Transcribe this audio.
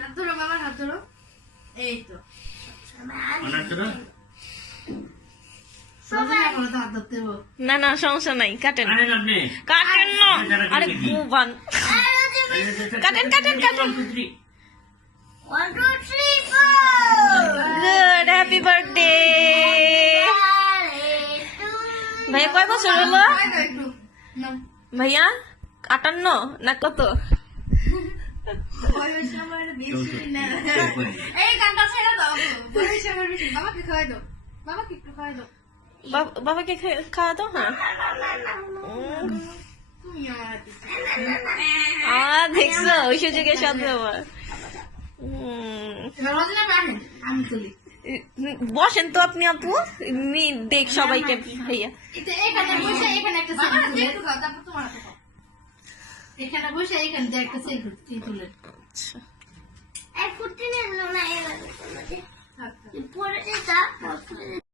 হাত ধরো বাবা, হাত ধরো। এই তো না না সমস্যা নাই, কাটেন কাটেন না, আরে ভুবান কাটেন কাটেন কাটেন। গুড, হ্যাপি বার্থডে ভাইয়া। কয় বছর হলো ভাইয়া? 58 না কত? এই গানটা ছেড়ে দাও, বাবাকে খাওয়াই দাও, বাবাকে একটু খাওয়াই দাও। বাবাকে খাওয়া দাও। হ্যাঁ তুমি আমার দেখছো ওই সুযোগের সাথে আমার। আমি তুলি। বসেন তো আপনি আপু, দেখ সবাইকে ভাইয়া। এখানে বসে এখানে একটা সেলফি তুলে, তারপর তোমার হাতে খাও। এখানে বসে এখানে যে একটা সেলফি তুলে। আচ্ছা এক ফুটি নিয়ে না,